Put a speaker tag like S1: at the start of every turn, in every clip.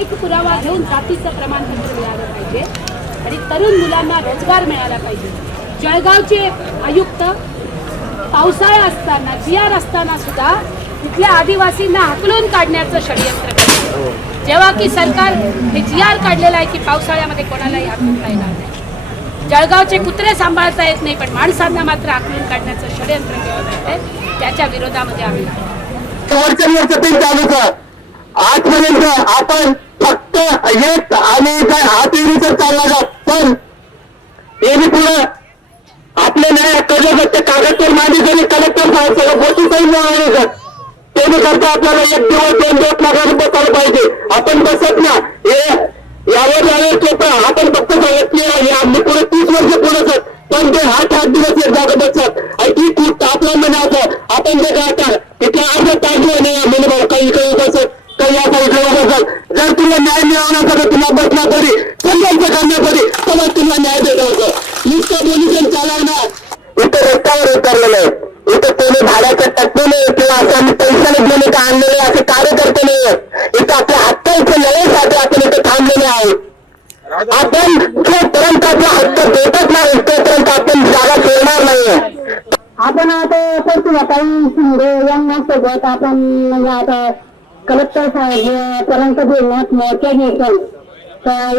S1: एक पुरावा घेऊन जातीचं प्रमाणपत्र मिळालं पाहिजे आणि तरुण मुलांना रोजगार मिळाला पाहिजे. जळगावचे आयुक्त पावसाळा असताना जियार असताना सुद्धा तिथल्या आदिवासींना हाकलून काढण्याचं षडयंत्र जेव्हा की सरकार हे जियार काढलेलं आहे की पावसाळ्यामध्ये कोणालाही हकलून येणार नाही. जळगावचे कुत्रे सांभाळता येत नाही पण माणसांना मात्र आकलून काढण्याचं षडयंत्र केलं जाते त्याच्या विरोधामध्ये आम्ही
S2: आजपर्यंत आपण फक्त एक आणि काय तर चालला जात पण हे पुढे आपले नाही कधी ते कागदपत्र मागे जरी कलेक्टर साहेब सगळं गोष्टी काही मिळाले ते करता आपल्याला एक दिवस दोन दिवस पगार बसायला पाहिजे. आपण बसत ना हे यावर यावर चोपडा आपण फक्त सांगितले की हे आम्ही पुढे तीस वर्ष पुढे सर पण ते आठ आठ दिवस एक जागा बसतात. आणि ती खूप आपल्या म्हणायचं आपण जे गाठणार तिथल्या अर्ध तास नाही आम्ही बघा काही इकडे बसत काही या साईडला बसत जर तुला न्याय मिळवण्यासाठी तुला बसला तरी संघर्ष करण्यासाठी तेव्हा तुला न्याय भेटायचं नुसतं पोलिसांनी चालवणार. इथं रस्त्यावर उतरलेलं आहे इथं कोणी भाड्याचं टकलेले किंवा असं आम्ही पैशाने का आणलेले असे कार्यकर्ते नाही इथं आपल्या हक्काच्या लढाईसाठी आपण इथे थांबलेले आहोत. आपण जोपर्यंत आपला हक्क देतच नाही तोपर्यंत आपण जागा सोडणार नाहीये
S3: आपण आता करतो काही शिंदे यांना सोबत आपण म्हणजे आता कलेक्टर साहेब पर्यंत बोलण्यात मोर्चा घेतो तर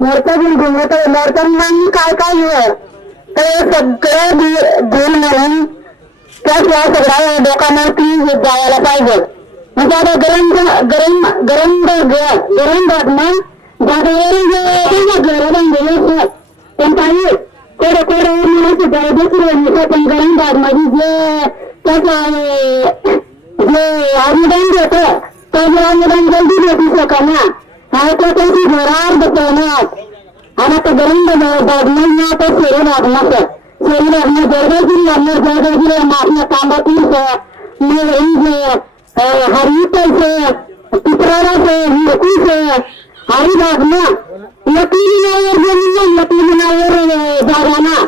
S3: मोर्चा घेऊन घुमवतो मोर्चांना काय काय तर सगळं घेऊन म्हणून त्या सगळ्या लोकांवरती जायला पाहिजे. म्हणजे आता गरम गरम गरम गरम भाग जागेवर घर बांधलेले असतात पण काही कोडे सुद्धा पण गरम भागमध्ये जे त्याचं जे अनुदान देतं ते जे अनुदान जल्दी भेटू शकाना आणि तो त्यांची घरावर बसवण्यात आणि आता गरम भागणं आता शेरे भागणार शेरी भागणं जळगाव जिल्ह्यानं जळगाव जिल्ह्यानं आपल्या तांबातीचं हरिताचं पिपराचं हिरकूचं हरिभागनं लकडी नावावर जमीन लकडी नावावर जागाना।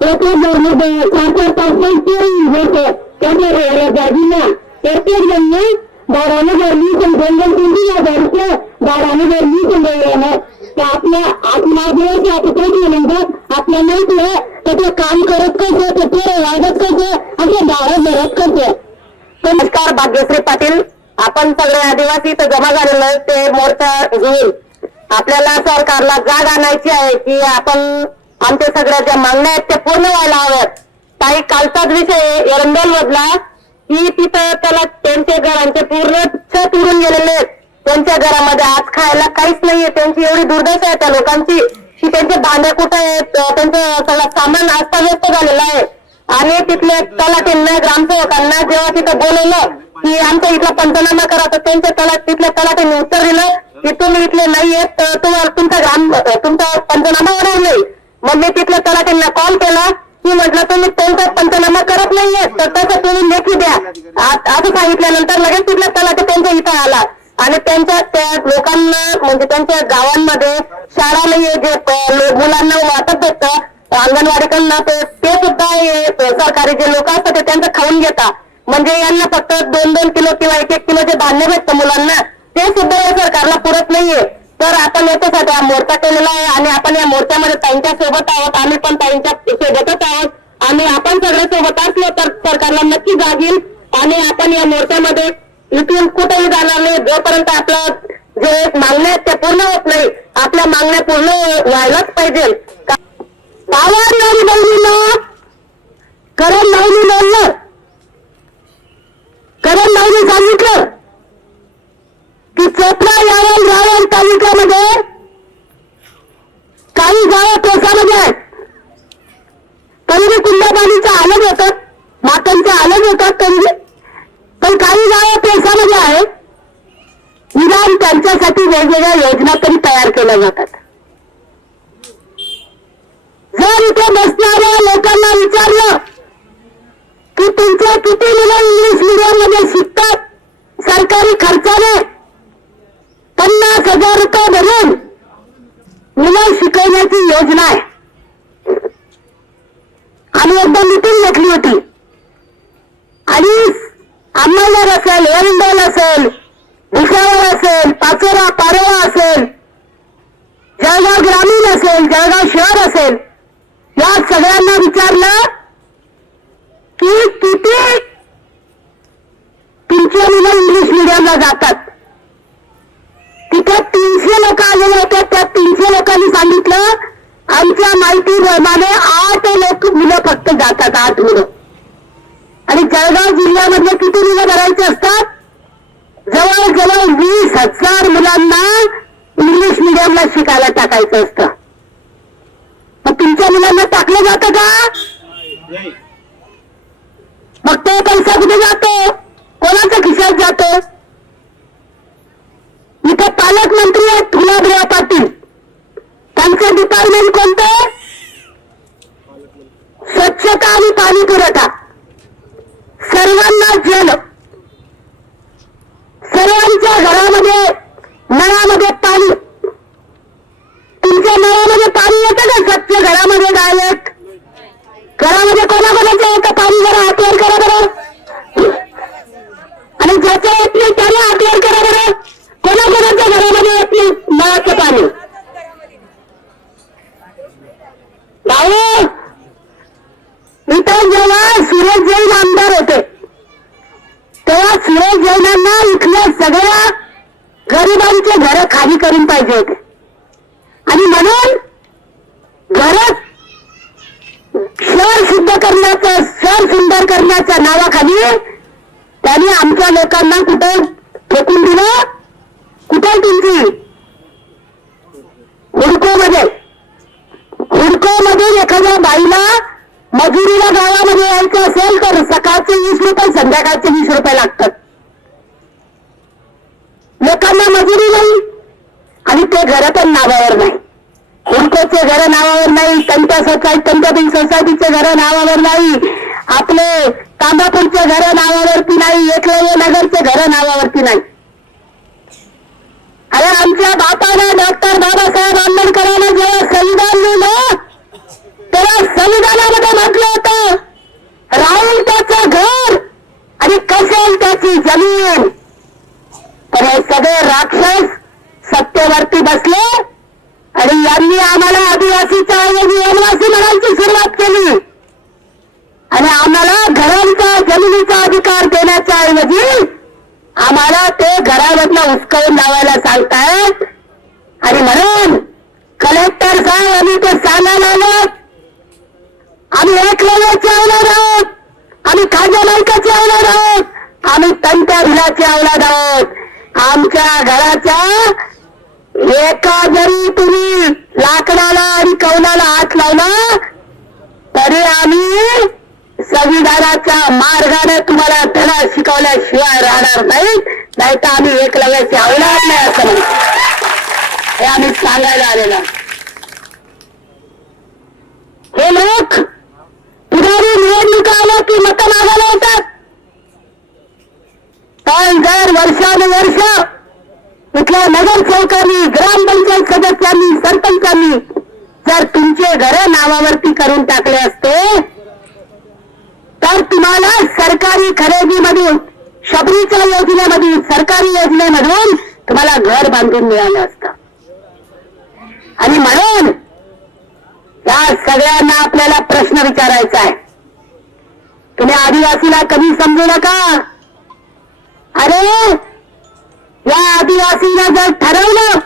S3: प्रत्येक घरमध्ये चार चार पाच पाच पेरून होते। त्याच्या जागीना। प्रत्येक म्हणजे जण दाराने गरमी जंगल कोणती झाडचं दाराने गरमी संघाने आपल्या आत्मादिवासी आपल्या आपल्या माहिती आहे काम करत कसं ते वागत कसं असे दारं भरत कसं.
S2: नमस्कार भाग्यश्री पाटील. आपण सगळे आदिवासी तर जमा झालेलो ते मोर्चा घेऊन. आपल्याला सरकारला जाग आणायची आहे की आपण आमच्या सगळ्या ज्या मागण्या आहेत त्या पूर्ण व्हायला हव्यात. काही कालचाच विषय एरंदोल मधला की तिथं त्याला त्यांच्या घरांचे पूर्ण छत उडून गेलेले आहेत. त्यांच्या घरामध्ये आज खायला काहीच नाहीये. त्यांची एवढी दुर्दशा आहे त्या लोकांची. की त्यांचे भांडे कुठे आहेत? त्यांचं सगळं सामान अस्ताव्यस्त झालेलं आहे. आणि तिथल्या तलाठींना ग्रामसेवकांना जेव्हा तिथं बोलवलं की आमचा इथला पंचनामा करा तर त्यांच्या तलाट तिथल्या तलाठीने उत्तर दिलं की तुम्ही इथले नाहीयेत तर तुम्हाला तुमचा ग्राम तुमचा पंचनामा होणार नाही. मग मी तिथल्या तलाठींना कॉल केला. की म्हटलं तुम्ही त्यांचा पंचनामा करत नाहीये तर तसं तुम्ही लेखी द्या. आ- असं सांगितल्यानंतर लगेच तिथल्या तलाठी त्यांच्या इथं आला. आणि त्यांच्या त्या लोकांना म्हणजे त्यांच्या गावांमध्ये शाळा नाहीये जे मुलांना वाटत भेटतं अंगणवाडीकडनं ते ते सुद्धा हे सरकारी जे लोक असतात ते त्यांचं खाऊन घेतात. म्हणजे यांना फक्त दोन दोन किलो किंवा एक एक किलो जे धान्य भेटतं मुलांना ते सुद्धा या सरकारला पुरत नाहीये. तर आपण याच्यासाठी हा मोर्चा केलेला आहे आणि आपण या मोर्चामध्ये ताईंच्या सोबत आहोत. आम्ही पण ताईंच्या सोबतच आहोत. आणि आपण सगळे सोबत असलो तर सरकारला नक्की जागील आणि आपण या मोर्चामध्ये इथून कुठेही जाणार नाही. जोपर्यंत आपलं जे मागण्या आहेत ते पूर्ण होत नाही आपल्या मागण्या पूर्ण व्हायलाच पाहिजे. गावात लावली बहिणीनं करण लावली बोललं. करण लावली सांगितलं की चोपडा यावल वेगवेगळ्या योजना तरी तयार केल्या जातात. जर इथे बसणाऱ्या लोकांना विचारलं की तुमचे किती मुलं इंग्लिश मिडियममध्ये शिकतात सरकारी खर्चाने? पन्नास हजार रुपये भरून मुलं शिकवण्याची योजना आहे. आम्ही एकदा मिटिंग घेतली होती. आणि अंमळनेर असेल एरंडोल असेल भुसावळ असेल पाचोरा पारोळा असेल जळगाव ग्रामीण असेल जळगाव शहर असेल या सगळ्यांना विचारलं की किती तुमचे मुलं इंग्लिश मिडियमला जातात. तिथे तीनशे लोक आलेले होते त्या तीनशे लोकांनी सांगितलं आमच्या माहितीप्रमाणे आठ लोक मुलं फक्त जातात आठ मुलं. आणि जळगाव जिल्ह्यामध्ये किती मुलं भरायचे असतात? जवळजवळ वीस हजार मुलांना इंग्लिश मिडियमला शिकायला टाकायचं असतं. मग तुमच्या मुलांना टाकलं जातं का? मग तो पैसा कुठे जातो? कोणाच्या खिशात जातो? इथे पालकमंत्री आहेत गुलाबराव पाटील. त्यांचं डिपार्टमेंट कोणतं स्वच्छता आणि पाणी पुरवठा सर्वांना जल सर्वांच्या घरामध्ये नळामध्ये पाणी तुमच्या नळामध्ये पाणी येतं का स्वच्छ घरामध्ये डायरेक्ट घरामध्ये म्हणजे कोणाकोणाचं येतं पाणी जरा हातवर करा बरं. आणि ज्याचं येत नाही त्याला हातवर करा बरं. कोणाकोणाच्या घरामध्ये येत नाही? नळाचं पाणी. भाऊ इथं जेव्हा सुरेश जैन आमदार होते तेव्हा सुरेश जैनांना इथल्या सगळ्या गरिबांचे घर खाली करून पाहिजे होते. आणि म्हणून घर शहर शुद्ध करण्याचं शहर सुंदर करण्याच्या नावाखाली त्यांनी आमच्या लोकांना कुठं फेकून दिलं? कुठं तुमची हुडको मध्ये हुडको मध्ये एखाद्या बाईला मजुरीला गावामध्ये यायचं असेल तर सकाळचे वीस रुपये संध्याकाळचे वीस रुपये लागतात. लोकांना मजुरी नाही आणि ते घर पण नावावर नाही. हुडकोचे घर नाव नाही त्यांच्या सोसायटी सोसायटीचे घर नावावर नाही. आपले तांबापूरचे घर नावावरती नाही एकलव्य नगरचे घर नावावरती नाही. अरे आमच्या बापाने डॉक्टर बाबासाहेब आंबेडकरांना जेव्हा संविधान लिहिलं तेव्हा संविधानामध्ये म्हटलं होतं राहील त्याचं घर आणि कसेल त्याची जमीन. पण हे सगळे राक्षस सत्तेवरती बसले त्यांनी आम्हाला आदिवासी ऐवजी वनवासी म्हणायची सुरुवात केली. आणि आम्हाला घरांचा जमिनीचा अधिकार देण्याच्या ऐवजी आम्हाला ते घरामधनं उचकळून लावायला सांगतायत. आणि म्हणून कलेक्टर साहेब आम्ही ते सांगायला आलोत आम्ही एक लेवलचे अवलाद आहोत. आम्ही खाजा नायकाचे अवलाद आहोत. आम्ही तंत्या भिलाचे अवलाद आहोत. आमच्या घराच्या एका जरी तुम्ही लाकडाला आणि कौलाला हात लावला तरी आम्ही संविधानाच्या मार्गाने तुम्हाला धडा शिकवल्याशिवाय राहणार नाही. नाही तर आम्ही एकलव्याचे आवडणार नाही असं हे आम्ही सांगायला आलेलं हे लोक पुढारी निवडणुका आल्या की मत मागायला येतात. पण जर वर्षानुवर्ष इथल्या नगरसेवकांनी ग्रामपंचायत सदस्यांनी सरपंचांनी जर तुमचे घर नावावरती करून टाकले असते तर तुम्हाला सरकारी खरेदीमधून शबरीच्या योजनेमधून सरकारी योजनेमधून तुम्हाला घर बांधून मिळालं असतं. आणि म्हणून या सगळ्यांना आपल्याला प्रश्न विचारायचा आहे. तुम्ही आदिवासीला कमी समजू नका? अरे आदिवासीनं जर ठरवलं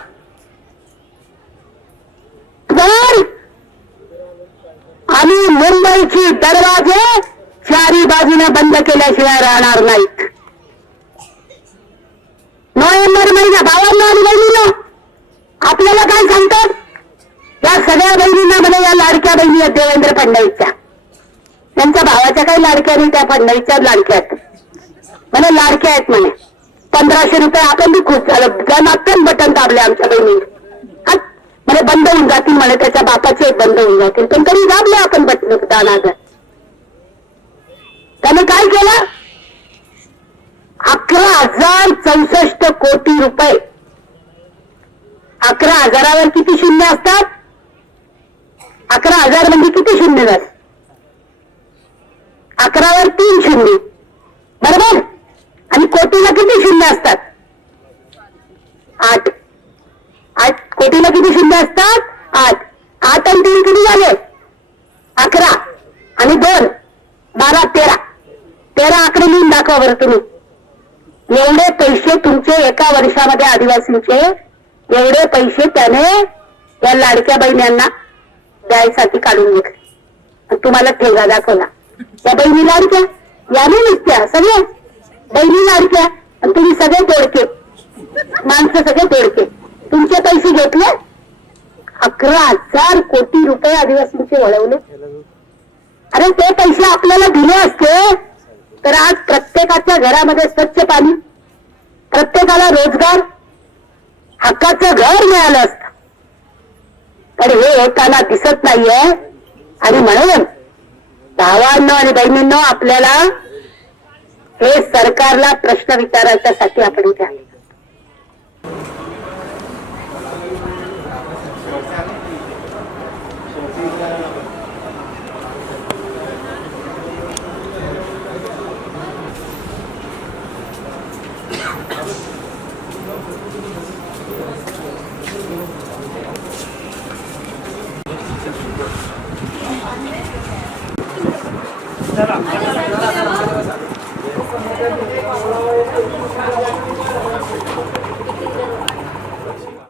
S2: तर आम्ही मुंबईची दरवाजे चारी बाजूने बंद केल्याशिवाय राहणार नाहीत. नोव्हेंबर महिना भावांना आणि बहिणीनं आपल्याला काय सांगतात? या सगळ्या बहिणींना म्हणे या लाडक्या बहिणी आहेत देवेंद्र फडणवीसच्या. त्यांच्या भावाच्या काही लाडक्या नाही त्या फडणवीसच्या लाडक्या आहेत. म्हणे लाडक्या आहेत म्हणे. पंधराशे रुपये आपण बी खुश झालं. गणातून बटन दाबले आमच्या बहिणी म्हणे बंद होऊन जातील म्हणे त्याच्या बापाचे बंद होऊन जातील. पण तरी दाबले आपण बटन दानागर त्याने काय केलं? अकरा हजार चौसष्ट कोटी रुपये. अकरा हजारावर किती शून्य असतात? अकरा हजार म्हणजे किती शून्य झाले? अकरावर तीन शून्य. बरोबर? आणि कोटीला किती शून्य असतात? आठ. आठ. कोटीला किती शून्य असतात? आठ. आठ आणि तीन किती झाले? अकरा. आणि दोन. बारा तेरा. तेरा आकडे लिहून दाखवा बरं तुम्ही. एवढे पैसे तुमचे एका वर्षामध्ये आदिवासींचे एवढे पैसे त्याने या लाडक्या बहिण्यांना द्यायसाठी काढून घेतले. तुम्हाला ठेगा दाखवला. त्या बहिणी लाडक्या याने नुसत्या सगळ्या. तुम्ही सगळे तोडके. माणसं सगळे तोडके. तुमचे पैसे घेतले? अकरा हजार कोटी रुपये आदिवासींचे वळवले. अरे ते पैसे आपल्याला दिले असते. तर आज प्रत्येकाच्या घरामध्ये स्वच्छ पाणी प्रत्येकाला रोजगार हक्काचं घर मिळालं असत. पण हे होताना दिसत नाहीये. आणि म्हणून भावांनो आणि बहिणींनो आपल्याला हे सरकारला प्रश्न विचारायच्यासाठी आपण इथे आले.